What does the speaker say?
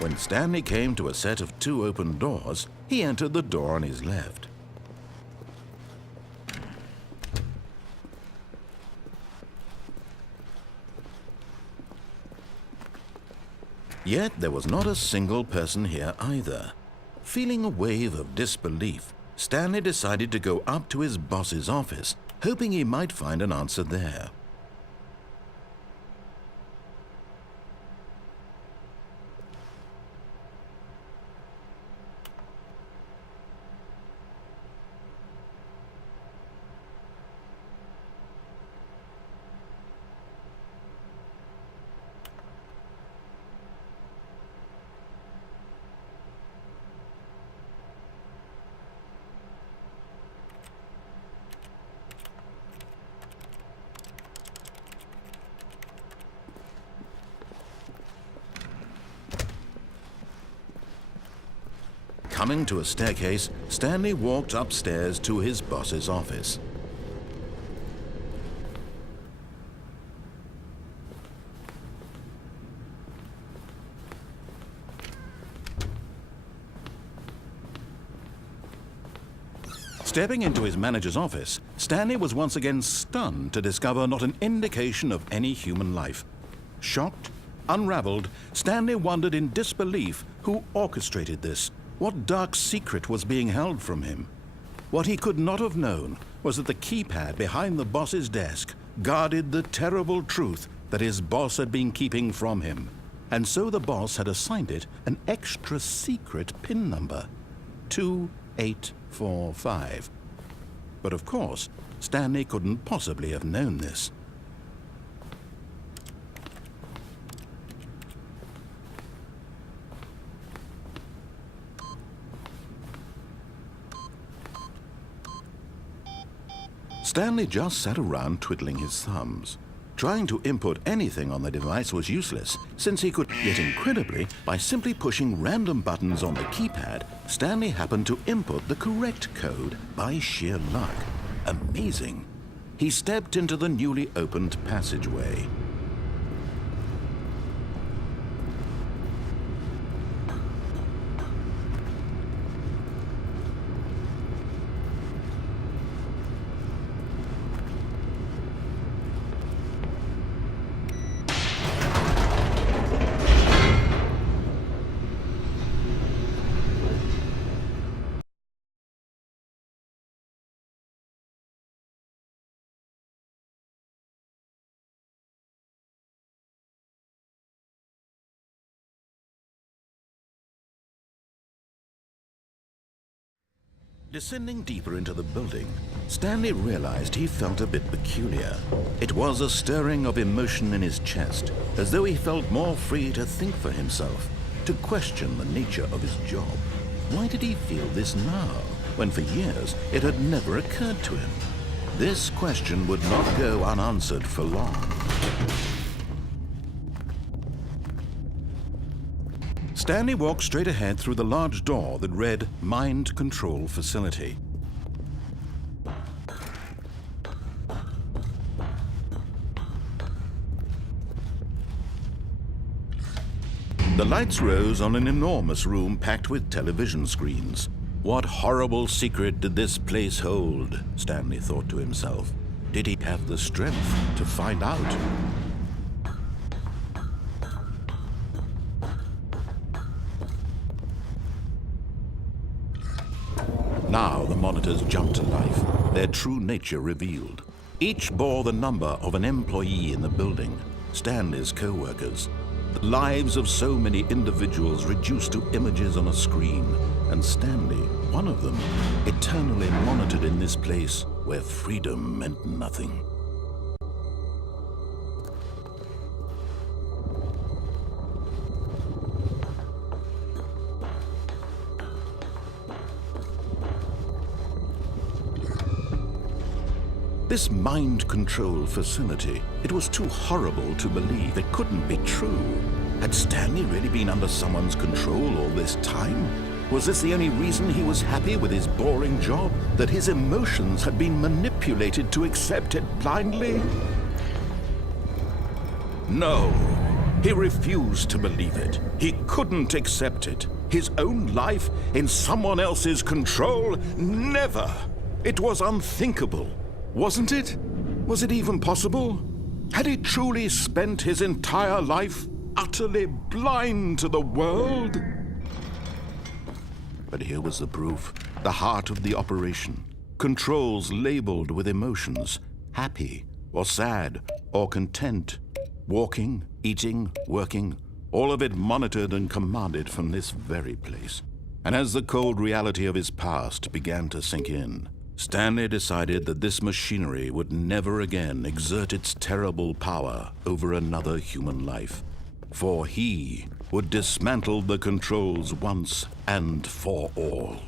When Stanley came to a set of 2 open doors, he entered the door on his left. Yet there was not a single person here either. Feeling a wave of disbelief, Stanley decided to go up to his boss's office, hoping he might find an answer there. Coming to a staircase, Stanley walked upstairs to his boss's office. Stepping into his manager's office, Stanley was once again stunned to discover not an indication of any human life. Shocked, unraveled, Stanley wondered in disbelief who orchestrated this. What dark secret was being held from him? What he could not have known was that the keypad behind the boss's desk guarded the terrible truth that his boss had been keeping from him. And so the boss had assigned it an extra secret PIN number, 2845. But of course, Stanley couldn't possibly have known this. Stanley just sat around twiddling his thumbs. Trying to input anything on the device was useless, since he could, yet incredibly, by simply pushing random buttons on the keypad, Stanley happened to input the correct code by sheer luck. Amazing. He stepped into the newly opened passageway. Descending deeper into the building, Stanley realized he felt a bit peculiar. It was a stirring of emotion in his chest, as though he felt more free to think for himself, to question the nature of his job. Why did he feel this now, when for years it had never occurred to him? This question would not go unanswered for long. Stanley walked straight ahead through the large door that read Mind Control Facility. The lights rose on an enormous room packed with television screens. What horrible secret did this place hold? Stanley thought to himself. Did he have the strength to find out? Now the monitors jumped to life, their true nature revealed. Each bore the number of an employee in the building, Stanley's co-workers. The lives of so many individuals reduced to images on a screen, and Stanley, one of them, eternally monitored in this place where freedom meant nothing. This mind control facility, it was too horrible to believe. It couldn't be true. Had Stanley really been under someone's control all this time? Was this the only reason he was happy with his boring job? That his emotions had been manipulated to accept it blindly? No, He refused to believe it. He couldn't accept it. His own life in someone else's control? Never! It was unthinkable. Wasn't it? Was it even possible? Had he truly spent his entire life utterly blind to the world? But here was the proof. The heart of the operation. Controls labeled with emotions. Happy, or sad, or content. Walking, eating, working. All of it monitored and commanded from this very place. And as the cold reality of his past began to sink in, Stanley decided that this machinery would never again exert its terrible power over another human life. For he would dismantle the controls once and for all.